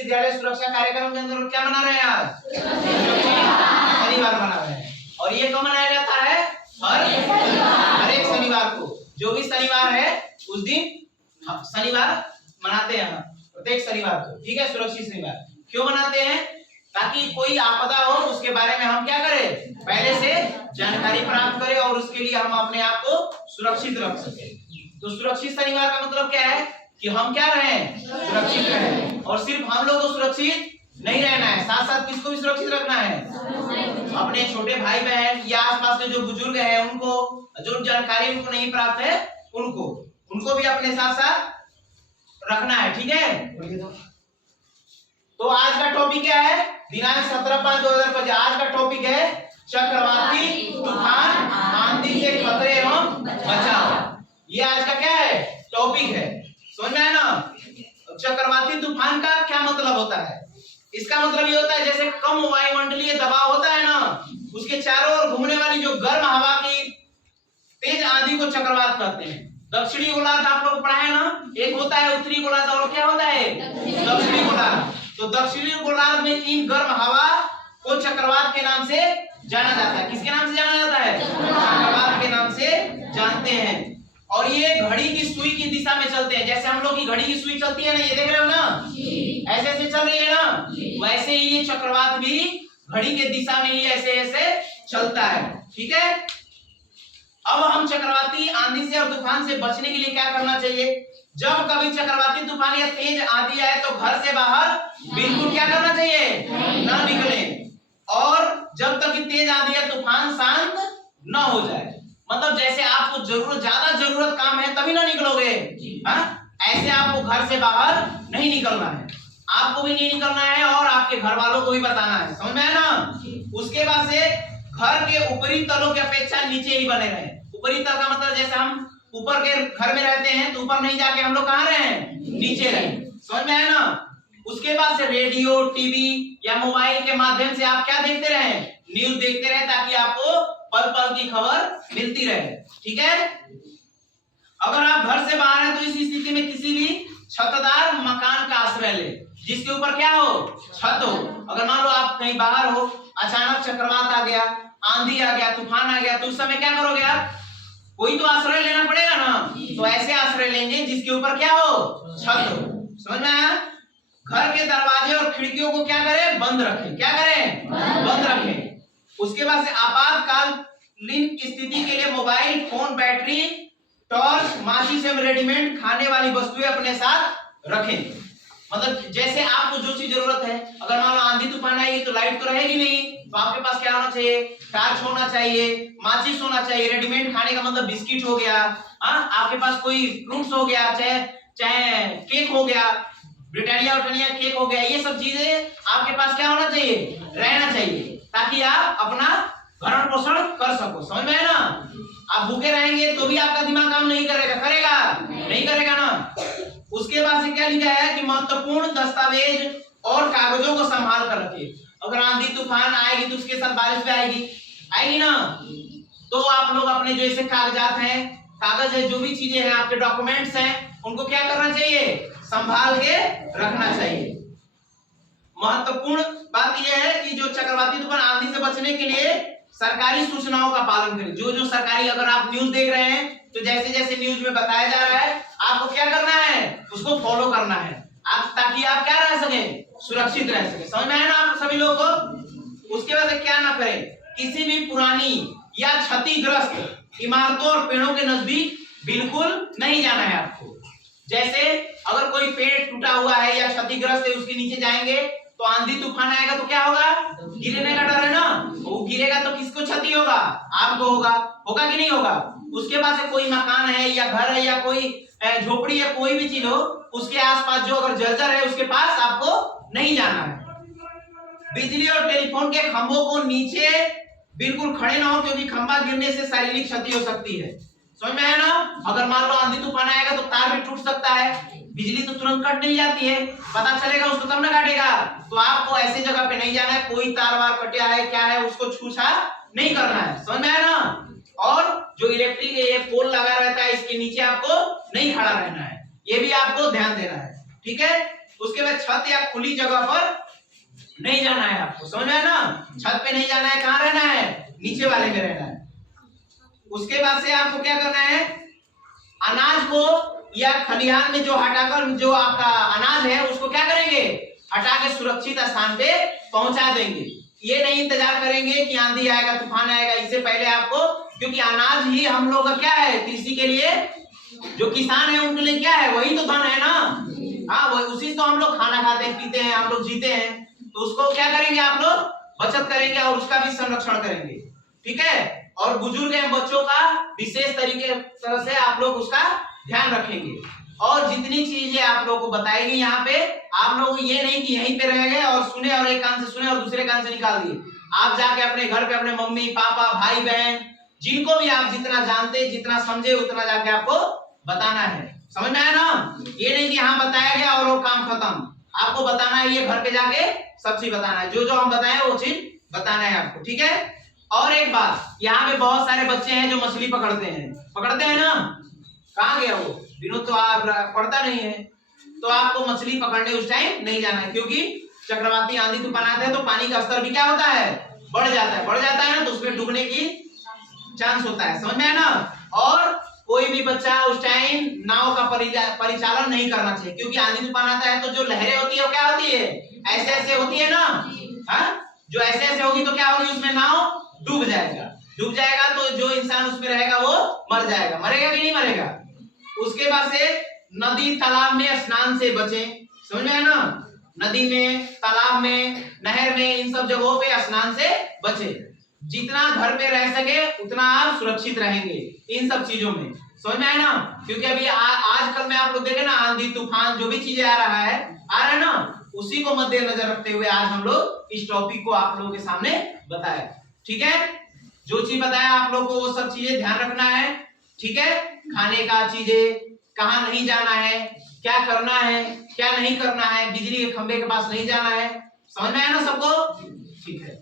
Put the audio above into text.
विद्यालय सुरक्षा कार्यक्रम के अंदर क्या मना रहे हैं आज? शनिवार मना रहे हैं। और ये कब मनाया जाता है? हर एक शनिवार को। जो भी शनिवार है उस दिन शनिवार मनाते हैं, प्रत्येक शनिवार को। ठीक है, सुरक्षित शनिवार क्यों मनाते हैं? ताकि कोई आपदा हो उसके बारे में हम क्या करें, पहले से जानकारी प्राप्त करें और उसके लिए हम अपने आप को सुरक्षित रख सके। तो सुरक्षित शनिवार का मतलब क्या है कि हम क्या रहें, सुरक्षित रहें। और सिर्फ हम लोग को सुरक्षित नहीं रहना है, साथ साथ किसको भी सुरक्षित रखना है, अपने छोटे भाई बहन या आसपास के जो बुजुर्ग हैं उनको, जो जानकारी उनको नहीं प्राप्त है उनको भी अपने साथ साथ रखना है। ठीक है, तो आज का टॉपिक क्या है? दिनांक 17/5/2025 आज का टॉपिक है चक्रवाती तूफान आंधी से खतरे एवं बचाव। ये आज का क्या है, टॉपिक है। समझ में आया ना? चक्रवाती तूफान का क्या मतलब होता है? इसका मतलब ये होता है जैसे कम वायुमंडलीय दबाव होता है ना, उसके चारों ओर घूमने वाली जो गर्म हवा की तेज आंधी को चक्रवात कहते हैं। दक्षिणी गोलार्ध आप लोग पढ़ा है ना, एक होता है उत्तरी गोलार्ध और क्या होता है दक्षिणी गोलार्ध। तो दक्षिणी गोलार्ध में इन गर्म हवा को चक्रवात के नाम से जाना जाता है। किसके नाम से जाना जाता है? चक्रवात के नाम से जानते हैं। और ये घड़ी की सुई की दिशा में चलते हैं। जैसे हम लोग की घड़ी की सुई चलती है ना, ये देख रहे हो ना, ऐसे ऐसे चल रही है ना, वैसे ही ये चक्रवात भी घड़ी के दिशा में ही ऐसे ऐसे चलता है। ठीक है, अब हम चक्रवाती आंधी से और तूफान से बचने के लिए क्या करना चाहिए? जब कभी चक्रवाती तूफान या तेज आंधी आए तो घर से बाहर बिल्कुल क्या करना चाहिए, ना निकलें। और जब तक तेज आंधी या तूफान शांत न हो जाए, मतलब जैसे आपको ज्यादा जरूरत काम है तभी ना निकलोगे, ऐसे आपको घर से बाहर नहीं निकलना है, आपको भी नहीं निकलना है और आपके घर वालों को भी बताना है। समझ में आया ना? उसके बाद से घर के ऊपरी तलों की अपेक्षा नीचे ही बने रहे। ऊपरी तल का मतलब जैसे हम ऊपर के घर में रहते हैं तो ऊपर नहीं जाके हम लोग कहाँ रहे, नीचे रहे। समझ में आया ना? उसके बाद से रेडियो, टीवी या मोबाइल के माध्यम से आप क्या देखते रहे, न्यूज देखते रहे, ताकि आपको पल पल की खबर मिलती रहे। ठीक है, अगर आप घर से बाहर हैं तो इस स्थिति में किसी भी छतदार मकान का आश्रय ले, जिसके ऊपर क्या हो, छत हो। अगर मान लो आप कहीं बाहर हो, अचानक चक्रवात आ गया, आंधी आ गया, तूफान आ गया, तो उस समय क्या करोगे आप? कोई तो आश्रय लेना पड़ेगा ना, तो ऐसे आश्रय लेंगे जिसके ऊपर क्या हो, छत हो। समझ में आया? घर के दरवाजे और खिड़कियों को क्या करें, बंद रखें। क्या करें, बंद रखें। उसके बाद से आपातकालीन स्थिति के लिए मोबाइल फोन, बैटरी, टॉर्च, माचिस एवं रेडीमेड खाने वाली वस्तुएं अपने साथ रखें। मतलब जैसे आपको जो चीज जरूरत है, अगर मान लो आंधी तूफान आएगी तो लाइट तो रहेगी नहीं, तो आपके पास क्या होना चाहिए, टॉर्च होना चाहिए, माचिस होना चाहिए, रेडीमेड खाने का मतलब बिस्किट हो गया, आपके पास कोई फ्रूट्स हो गया, चाहे केक हो गया, ब्रिटानिया केक हो गया, ये सब चीजें आपके पास क्या होना चाहिए, रहना चाहिए, ताकि आप अपना भरण पोषण कर सको। समझ में है ना? आप भूखे रहेंगे तो भी आपका दिमाग काम नहीं करेगा, करेगा नहीं करेगा ना। उसके बाद से क्या लिखा है कि महत्वपूर्ण दस्तावेज और कागजों को संभाल कर रखिए। अगर आंधी तूफान आएगी तो उसके साथ बारिश भी आएगी ना, तो आप लोग अपने जो ऐसे कागजात हैं, कागज है, जो भी चीजें हैं, आपके डॉक्यूमेंट्स हैं, उनको क्या करना चाहिए, संभाल के रखना चाहिए। महत्वपूर्ण बात यह है कि जो चक्रवाती तूफान आंधी से बचने के लिए सरकारी सूचनाओं का पालन करें। जो सरकारी, अगर आप न्यूज देख रहे हैं तो जैसे जैसे न्यूज में बताया जा रहा है, आपको क्या करना है, उसको फॉलो करना है, आप, ताकि आप क्या रह सके, सुरक्षित रह सके। समझ में आया ना आप सभी लोगों को? उसके बाद क्या ना करें, किसी भी पुरानी या क्षतिग्रस्त इमारतों और पेड़ों के नजदीक बिल्कुल नहीं जाना है आपको। जैसे अगर कोई पेड़ टूटा हुआ है या क्षतिग्रस्त है, उसके नीचे जाएंगे तो आंधी तूफान आएगा तो क्या होगा, गिरने का डर है ना, वो गिरेगा तो किसको क्षति होगा, आपको होगा कि नहीं होगा। उसके बाद से कोई मकान है या घर है या कोई झोपड़ी है, कोई भी चीज हो, उसके आसपास जो अगर जर्जर है उसके पास आपको नहीं जाना है। बिजली और टेलीफोन के खंभों को नीचे बिल्कुल खड़े ना हो, क्योंकि खंभा गिरने से शारीरिक क्षति हो सकती है। समझ में आया ना? अगर मान लो आंधी तूफान आएगा तो तार भी टूट सकता है, बिजली तो तुरंत कट नहीं जाती है, पता चलेगा उसको तब ना काटेगा। तो आपको ऐसी जगह पे नहीं जाना है, कोई तार वार कटा है क्या है उसको छूछा नहीं करना है। समझ में आया ना? और जो इलेक्ट्रिक ये पोल लगा रहता है इसके नीचे आपको नहीं खड़ा रहना है, ये भी आपको ध्यान देना है। ठीक है, उसके बाद छत या खुली जगह पर नहीं जाना है आपको, समझ में आया ना? छत पे नहीं जाना है, कहाँ रहना है? नीचे वाले में रहना है। उसके बाद से आपको क्या करना है, अनाज को या खलिहान में जो हटाकर जो आपका अनाज है उसको क्या करेंगे, हटा के सुरक्षित स्थान पे पहुंचा देंगे। ये नहीं इंतजार करेंगे कि आंधी आएगा तूफान आएगा, इससे पहले आपको, क्योंकि अनाज ही हम लोग का क्या है, कृषि के लिए जो किसान है उनके लिए क्या है, वही तो धन है ना। हाँ, वही, उसी तो हम लोग खाना खाते हैं, पीते हैं, हम लोग जीते हैं। तो उसको क्या करेंगे आप लोग, बचत करेंगे और उसका भी संरक्षण करेंगे, ठीक है। और बुजुर्ग एवं बच्चों का विशेष तरह से आप लोग उसका ध्यान रखेंगे। और जितनी चीजें आप लोगों को बताएगी यहाँ पे, आप लोग ये नहीं कि यहीं पे रह गए और सुने और एक कान से सुने और दूसरे कान से निकाल दिए। आप जाके अपने घर पे अपने मम्मी पापा भाई बहन जिनको भी आप जितना जानते जितना समझे उतना जाके आपको बताना है, समझ में आया ना? ये नहीं कि यहाँ बताया गया और वो काम खत्म, आपको बताना है, ये घर पे जाके सब चीज बताना है, जो जो हम बताए वो चीज बताना है आपको, ठीक है। और एक बात, यहाँ पे बहुत सारे बच्चे हैं जो मछली पकड़ते हैं ना, कहाँ गया वो विनोद, तो आप पढ़ता नहीं है, तो आपको मछली पकड़ने उस टाइम नहीं जाना है, क्योंकि चक्रवाती आंधी तूफान आते हैं तो पानी का स्तर भी क्या होता है, बढ़ जाता है ना, तो उसमें डूबने की चांस होता है, समझ में आया ना? और कोई भी बच्चा उस टाइम नाव का परिचालन नहीं करना चाहिए, क्योंकि आंधी तूफान आता है तो जो लहरें होती है वो क्या होती है, ऐसे ऐसे होती है ना, हाँ, जो ऐसे ऐसे होगी तो क्या होगी, उसमें नाव डूब जाएगा, तो जो इंसान उसमें रहेगा वो मर जाएगा, मरेगा कि नहीं मरेगा। उसके बाद से नदी तालाब में स्नान से बचें, समझ में आया ना? नदी में, तालाब में, नहर में, इन सब जगहों पे स्नान से बचें। जितना घर पे रह सके उतना आप सुरक्षित रहेंगे इन सब चीजों में, समझ में आया ना? क्योंकि अभी आजकल में आप लोग देखे ना, आंधी तूफान जो भी चीजें आ रहा है ना, उसी को मद्देनजर रखते हुए आज हम लोग इस टॉपिक को आप लोगों के सामने बताया, ठीक है। जो चीज बताया आप लोग को वो सब चीजें ध्यान रखना है, ठीक है। खाने का चीजें, कहाँ नहीं जाना है, क्या करना है क्या नहीं करना है, बिजली के खंभे के पास नहीं जाना है, समझ में आया ना सबको? ठीक है।